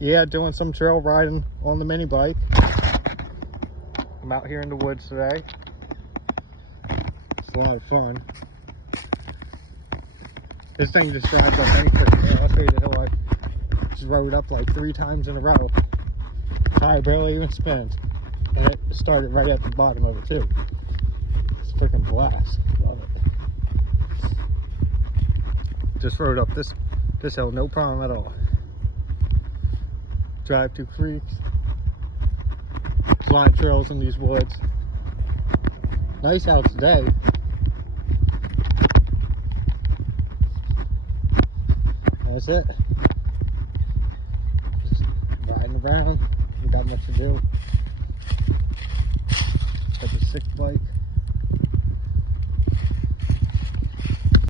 Yeah, doing some trail riding on the mini bike. I'm out here in the woods today. It's a lot of fun. This thing just drives up any freaking hill. I'll show you the hill I just rode up like 3 times in a row. Tire barely even spins. And it started right at the bottom of it too. It's a freaking blast. Love it. Just rode up this hill, no problem at all. Drive through creeks. There's a lot of trails in these woods. Nice out today. That's it. Just riding around. We got much to do. Got the sick bike.